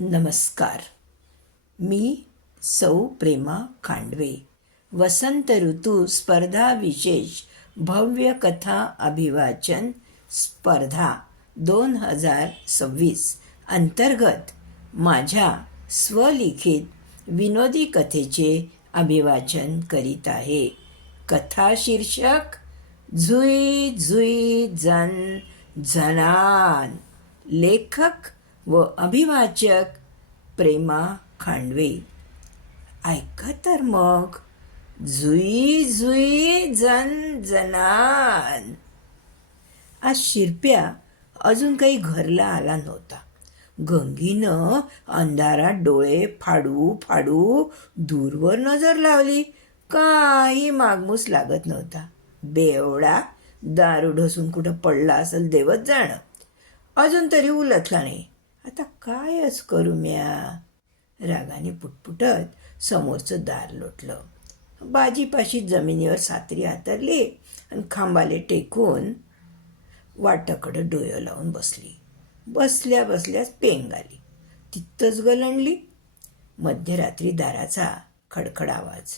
नमस्कार. मी सौ प्रेमा खांडवे. वसंत ऋतू स्पर्धा विशेष भव्य कथा अभिवाचन स्पर्धा 2026 अंतर्गत माझ्या स्वलिखित विनोदी कथेचे अभिवाचन करीत आहे. कथा शीर्षक झुई झुई जन जनान. लेखक व अभिवाचक प्रेमा खांडवे. ऐका तर मग. झुई झुई जन जनान. आज शिरप्या अजून काही घरला आला नव्हता. गंगीनं अंधारात डोळे फाडू फाडू दूरवर नजर लावली. काही मागमूस लागत नव्हता. बेवडा दारू ढोसून कुठं पडला असेल देवच जाणं. अजून तरी उलटला नाही. आता कायच करू म्या. रागाने पुटपुटत समोरचं दार लोटलं. बाजीपाशी जमिनीवर सातरी हातरली आणि खांबाले टेकून वाटाकडं डोळं लावून बसली. बसल्या बसल्याच पेंग आली. तिथंच गलंडली. मध्यरात्री दाराचा खडखड आवाज.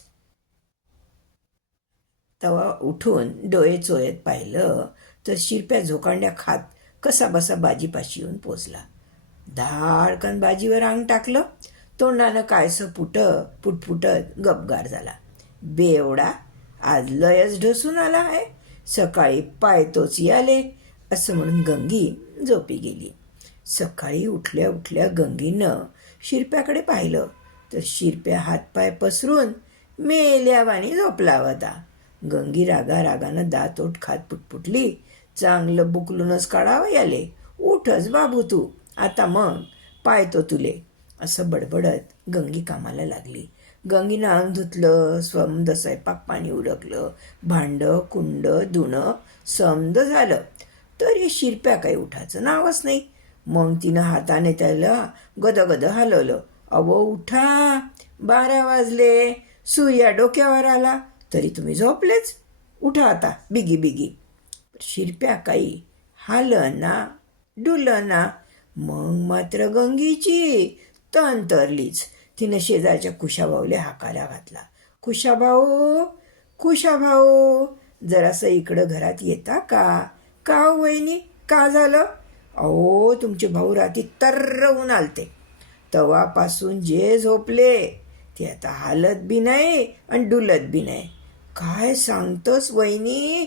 तवा उठून डोळे चोळत पाहिलं तर शिरप्या झोकांड्या खात कसा बसा बाजीपाशी येऊन पोचला. धाडकन बाजीवर अंग टाकलं. तोंडानं कायसं पुटपुटत गपगार झाला. बेवडा आज लयच ढसून आला आहे. सकाळी पायतोच आले असं म्हणून गंगी झोपी गेली. सकाळी उठल्या उठल्या गंगीनं शिरप्याकडे पाहिलं तर शिरप्या हातपाय पसरून मेल्यावानी झोपला होता. गंगी रागानं दात ओठ खात पुटपुटली. चांगलं बुकलूनच काढावं याले. उठच बाबू तू. आता मग पायतो तुले असं बडबडत गंगी कामाला लागली. गंगीनं अंग धुतलं. समद स्वयंपाक पाणी उडकलं. भांडं कुंड धुणं समद झालं तरी शिरप्या काही उठायचं नावच नाही. मग तिनं हाताने त्याला गदगद हलवलं. अवो उठा, 12 वाजले. सूर्या डोक्यावर आला तरी तुम्ही झोपलेच. उठा आता बिगी बिगी. शिरप्या काही हालना डुलना. मग मात्र गंगीची तंतरलीच. तिनं शेजारच्या कुशाभाऊले हाकारा घातला. कुशाभाऊ, कुशाभाऊ, जरासं इकडं घरात येता का? का हो वहिनी, का झालं? अहो तुमचे भाऊ रात्री तर्रवून आलते. तवापासून जे झोपले ते आता हालत बी नाही आणि डुलत बी नाही. काय सांगतोस वहिनी?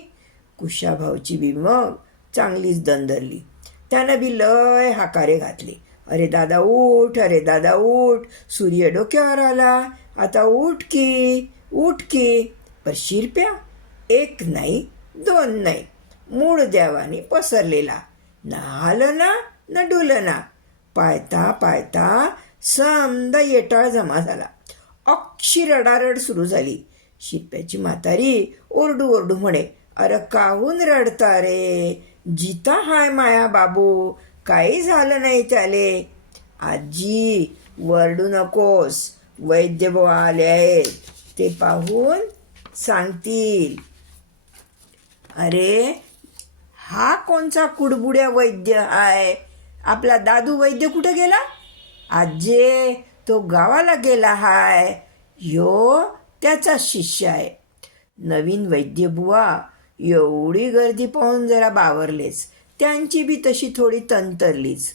कुशाभाऊची बी मग चांगलीच दंदरली. त्यानं बी लय हाकारे घातले. अरे दादा उठ, अरे दादा उठ, सूर्य डोक्यावर आला, आता उठ की, उठ की. पण शिरप्या एक नाही दोन नाही, मूळ देवाने पसरलेला. ना हालना ना डुलना. पायता पायता समदा येटाळ जमा झाला. अक्षी रडारड सुरू झाली. शिरप्याची म्हातारी ओरडू ओरडू म्हणे, अरे काहून रडता रे? जिता हाय माया बाबू, काही झालं नाही त्याले. आजी वरडू नकोस, वैद्य बुवा आले आहेत, ते पाहून सांगतील. अरे हा कोणचा कुडबुड्या वैद्य आहे? आपला दादू वैद्य कुठे गेला? आजे तो गावाला गेला हाय. ह्यो त्याचा शिष्य आहे. नवीन वैद्य बुवा एवढी गर्दी पाहून जरा बावरलेच. त्यांची बी तशी थोडी तंतरलीच.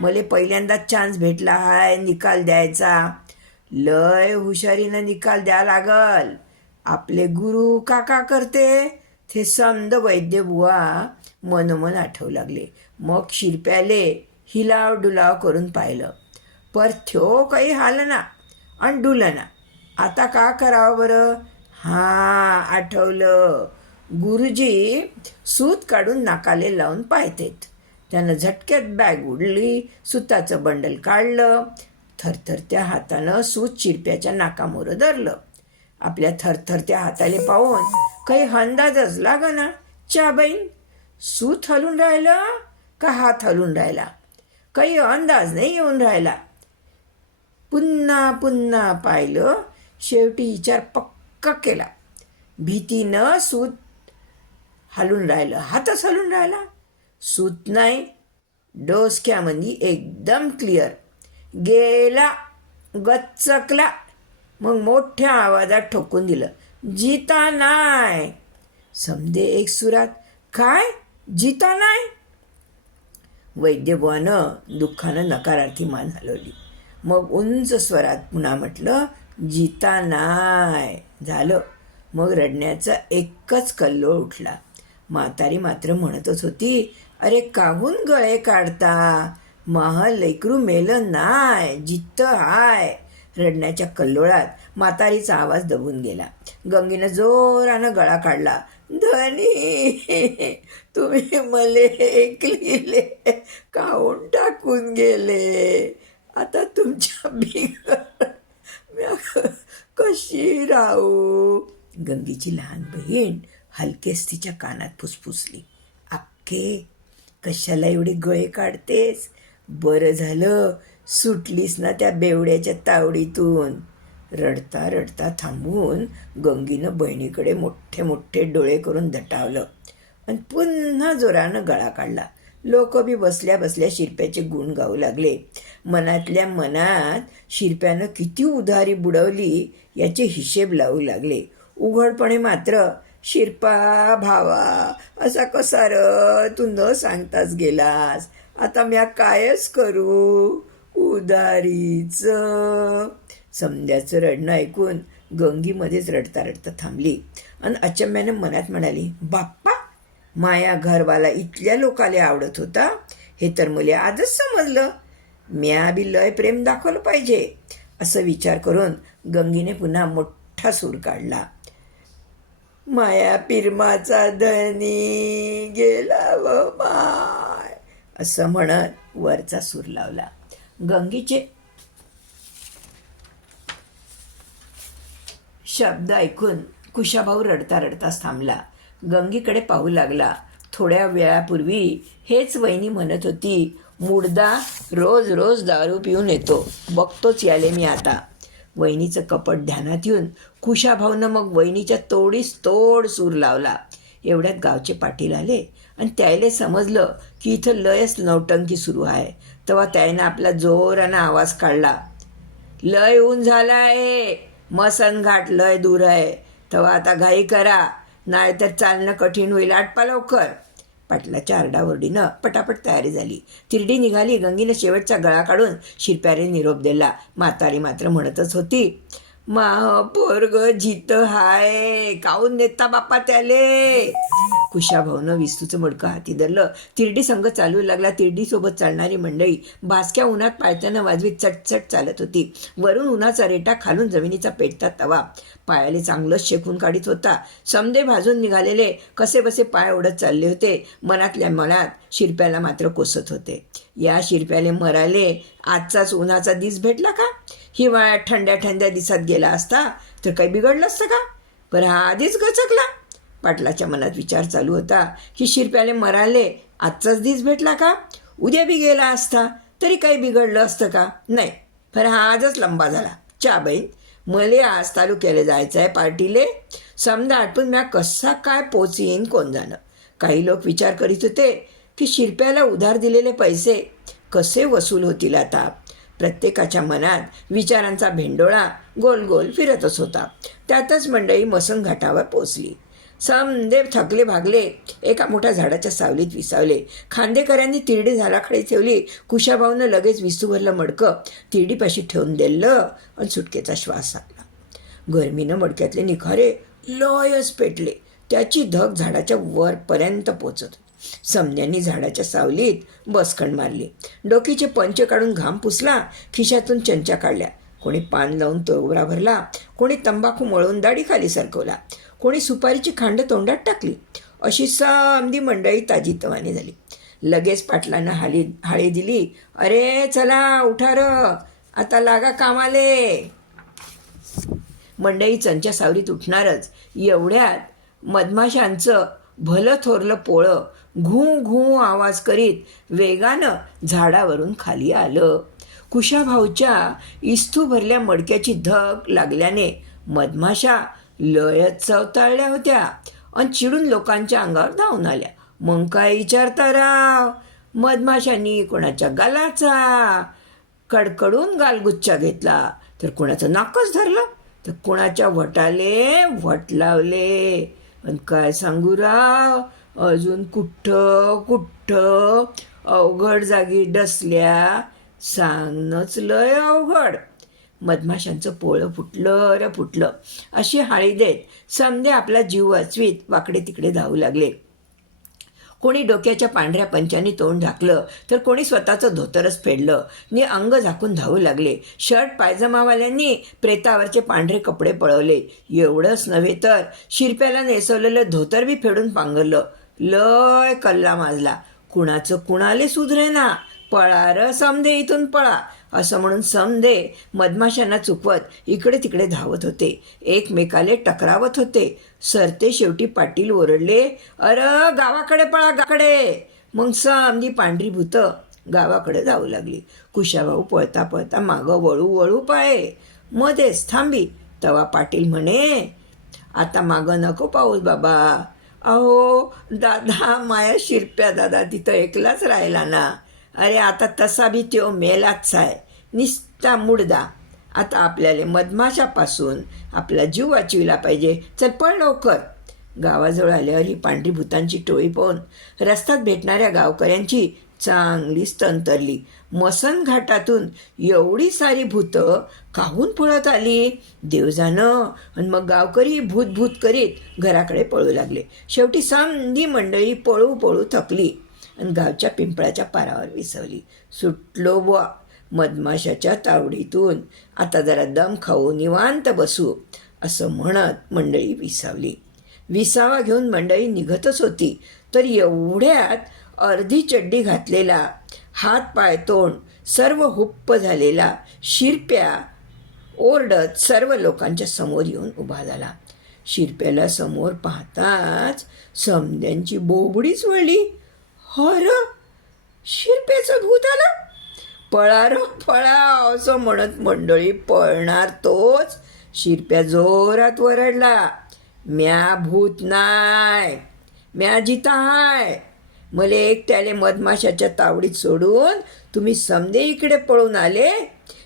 मले पहिल्यांदा चान्स भेटला हाय निकाल द्यायचा. लय हुशारीनं निकाल द्या लागल. आपले गुरु काका करते ते समद वैद्य बुवा मनोमन आठवू लागले. मग शिरप्याले हिलाव डुलाव करून पाहिलं. पर थ्यो काही हालना आणि डुलना. आता का करावं बरं? हां आठवलं. गुरुजी सूत काढून नाकाले लावून पाहतेत. त्यानं झटक्यात बॅग उडली. सुताचं बंडल काढलं. थरथरत्या हातानं सूत शिरप्याच्या नाकामोरं धरलं. आपल्या थरथरत्या हाताले पाहून काही अंदाजच लागना. चाबाईन सूत हलून राहिलं का हात हलून राहिला काही अंदाज नाही येऊन राहिला. पुन्हा पुन्हा पाहिलं. शेवटी विचार पक्का केला. भीतीनं सूत हलून राहिलं, हातच हलून राहिला. सूत नाही, डोसक्यामध्ये एकदम क्लिअर. गेला, गच्चकला. मग मोठ्या आवाजात ठोकून दिलं, जिता नाय. समदे एक सुरात, काय जिता नाय? वैद्यबुवानं दुःखानं नकारार्थी मान हलवली. मग उंच स्वरात पुन्हा म्हटलं, जिता नाय. झालं. मग रडण्याचा एकच कल्लोळ उठला. म्हातारी मात्र म्हणतच होती, अरे काहून गळे काढता, महा लेकरू मेलं नाय, जित्त हाय. रडण्याच्या कल्लोळात म्हातारीचा आवाज दबून गेला. गंगीनं जोरानं गळा काढला, धनी, तुम्ही मले एकलीले काहून टाकून गेले. आता तुमच्या बिगर म्या कशी राहू. गंगीची लहान बहीण हलकेच तिच्या कानात फुसफुसली, अक्के कशाला एवढे गळे काढतेस, बरं झालं सुटलीस ना त्या बेवड्याच्या तावडीतून. रडता रडता थांबून गंगीनं बहिणीकडे मोठे मोठे डोळे करून दटावलं आणि पुन्हा जोरानं गळा काढला. लोक बी बसल्या बसल्या शिरप्याचे गुण गाऊ लागले. मनातल्या मनात शिरप्यानं किती उधारी बुडवली याचे हिशेब लावू लागले. उघडपणे मात्र, शिरपा भावा, असा कसा र तू न सांगताच गेलास, आता म्या कायच करू उधारीचं. समद्याचं रडणं ऐकून गंगीमध्येच रडता रडता थांबली आणि अचंब्यानं मनात म्हणाली, बाप्पा, माया घरवाला इथल्या लोकाले आवडत होता हे तर मला आजच समजलं. म्या बी लय प्रेम दाखवलं पाहिजे. असं विचार करून गंगीने पुन्हा मोठा सूर काढला, माया पिरमाचा धनी गेला व माय, असं म्हणत वरचा सूर लावला. गंगीचे शब्द ऐकून कुशाभाऊ रडता रडताच थांबला. गंगीकडे पाहू लागला. थोड्या वेळापूर्वी हेच वहिनी म्हणत होती, मुडदा रोज रोज दारू पिऊन येतो, बघतोच याले मी आता. वहिनीचं कपट ध्यानात येऊन कुशाभाऊनं मग वहिनीच्या तोडीस तोड सूर लावला. एवढ्यात गावचे पाटील आले आणि त्याला समजलं की इथं लयच नौटंकी सुरू आहे. तेव्हा त्यानं आपला जोरानं आवाज काढला, लय ऊन झाला आहे, मसन घाट लय दूर आहे, तेव्हा आता घाई करा, नाहीतर चालणं कठीण होईल, आटपा लवकर. पाटलाच्या आरडाओरडीनं पटापट तयारी झाली. तिरडी निघाली. गंगीनं शेवटचा गळा काढून शिरप्याने निरोप दिला. म्हातारी मात्र म्हणतच होती, माह पोरग जित हाय, काहून नेता बाप्पा त्याले. कुशाभाऊनं विस्तूचं मडकं हाती धरलं. तिरडी संघ चालू लागला. तिरडीसोबत चालणारी मंडळी बासक्या उन्हात पायताना वाजवीत चटचट चालत होती. वरून उन्हाचा रेटा, खालून जमिनीचा पेटता तवा पायाले चांगलंच शेकून काढीत होता. समदे भाजून निघालेले कसे बसे पाय ओढत चालले होते. मनातल्या मनात शिरप्याला मात्र कोसत होते, या शिरप्याले मराले आजचाच उन्हाचा दिस भेटला का? हिवाळ्यात ठंड्या ठंड्या दिसात गेला असता तर काही बिघडलं असतं का? बरं हा आधीच गचकला. पाटलाच्या मनात विचार चालू होता की शिरप्याले मराले आजचाच दिस भेटला का? उद्या बी गेला असता तरी काही बिघडलं असतं का? नाही, बरं हा आजच लंबा झाला. चा बहीण, मले आज तालुक्याला जायचं आहे पार्टीले. समजा आटपून म्या कसा काय पोचीन कोण जाणं. काही लोक विचार करीत होते की शिरप्याला उधार दिलेले पैसे कसे वसूल होतील आता. प्रत्येकाच्या मनात विचारांचा भेंडोळा गोल गोल फिरतच होता. त्यातच मंडळी मसंग घाटावर पोचली. समदे थकले भागले एका मोठ्या झाडाच्या सावलीत विसावले. खांदेकरांनी तिरडी झाडाखाली ठेवली. कुशाभाऊनं लगेच विस्तूभरलं मडकं तिरडीपाशी ठेवून दिलं आणि सुटकेचा श्वास आला. गरमीनं मडक्यातले निखारे लयच पेटले. त्याची धग झाडाच्या वरपर्यंत पोचत. समन्यांनी झाडाच्या सावलीत बसखंड मारली. डोकीचे पंचे काढून घाम पुसला. खिशातून चंचा काढल्या. कोणी पान लावून तोबरा भरला. कोणी तंबाखू मळून दाढी खाली सरकवला. कोणी सुपारीची खांड तोंडात टाकली. अशी समधी मंडळी ताजीतवानी झाली. लगेच पाटलांना हाळी दिली. अरे चला उठा र, आता लागा कामाले. मंडळी चंच्या सावलीत उठणारच. एवढ्यात मधमाशांचं भलं थोरलं पोळं घू घू आवाज करीत वेगानं झाडावरून खाली आलं. कुशाभाऊच्या इस्तू भरल्या मडक्याची धग लागल्याने मधमाशा लयच चवताळल्या होत्या आणि चिडून लोकांच्या अंगावर धावून आल्या. मग काय विचारता राव, मधमाशांनी कोणाच्या गालाचा, कडकडून गालगुच्चा घेतला तर कोणाचं नाकच धरलं, तर कोणाच्या वटाले वट लावले. आणि काय सांगू राव, अजून कुठं अवघड जागी डसल्या, सांगणंच लय अवघड. मधमाशांचं पोळं फुटलं अशी हाळी देत समधे आपला जीव वाचवीत वाकडे तिकडे धावू लागले. कोणी डोक्याच्या पांढऱ्या पंचांनी तोंड झाकलं, तर कोणी स्वतःचं धोतरच फेडलं नि अंग झाकून धावू लागले. शर्ट पायजमावाल्यांनी प्रेतावरचे पांढरे कपडे पळवले. एवढंच नव्हे तर शिरप्याला नेसवलेलं धोतर बी फेडून पांघरलं. लय कल्ला माजला. कुणाचं कुणाले सुधरेना. पळा र समधे, इथून पळा असं म्हणून समधे मधमाशांना चुकवत इकडे तिकडे धावत होते, एकमेकाले टकरावत होते. सरते शेवटी पाटील ओरडले, अर गावाकडे पळा, गावाकडे. मग समधी पांढरी भूतं गावाकडे जाऊ लागली. कुशाभाऊ पळता पळता मागं वळू पाळे. मध्येच थांबी. तवा पाटील म्हणे, आता मागं नको पाऊस बाबा. अहो दादा, माया शिरप्या दादा तिथं एकलाच राहिला ना. अरे आता तसा बी त्यो मेलाच आहे, निस्ता मुडदा. आता आपल्याला मधमाशापासून आपला जीव वाचविला पाहिजे. चल पळ लवकर. गावाजवळ आल्यावर ही पांढरी भूतांची टोळी पाहून रस्त्यात भेटणाऱ्या गावकऱ्यांची चांगली स्तंतरली. मसन घाटातून एवढी सारी भूतं काहून पळत आली देव जाणं. आणि मग गावकरी भूत करीत घराकडे पळू लागले. शेवटी समधी मंडळी पळू थकली आणि गावच्या पिंपळाच्या पारावर विसवली. सुटलो बुवा मधमाशाच्या तावडीतून, आता जरा दम खाऊ निवांत बसू असं म्हणत मंडळी विसावली. विसावा घेऊन मंडळी निघतच होती, तर एवढ्यात अर्धी चड्डी घातलेला, हात पाय तोंड सर्व हुप्प झालेला शिरप्या ओरडत सर्व लोकांच्या समोर येऊन उभा झाला. शिरप्याला समोर पाहताच समध्यांची बोबडीच वळली. हर, शिरप्याचं भूत आलं. पळा र पळा असं म्हणत मंडळी पळणार तोच शिरप्या जोरात वरडला, म्या भूत नाय, म्या जिता हाय. मले एकट्याले मधमाशाच्या तावडीत सोडून तुम्ही समधे इकडे पळून आले.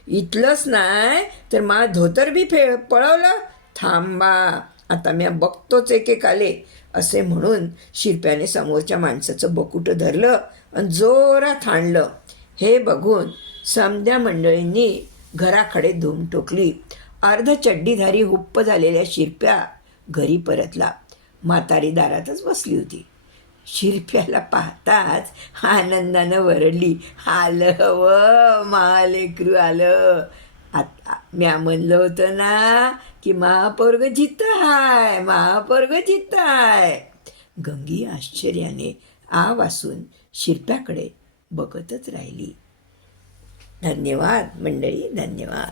इथलंच नाही तर मा धोतर बी पळवलं. थांबा, आता म्या बघतोच एक आले असे म्हणून शिरप्याने समोरच्या माणसाचं बकुटं धरलं आणि जोरात हाणलं. हे बघून समध्या मंडळींनी घराकडे धूम ठोकली. अर्ध चड्डीधारी हुप्प झालेल्या शिरप्या घरी परतला. म्हातारी दारातच बसली होती. शिरप्याला पाहताच आनंदानं वरडली, आलं व महालेकरू आलं. आता म्या म्हणलं होतं ना की महापोरग जिथं हाय. गंगी आश्चर्याने आ वासून शिरप्याकडे बघतच राहिली. धन्यवाद मंडळी, धन्यवाद.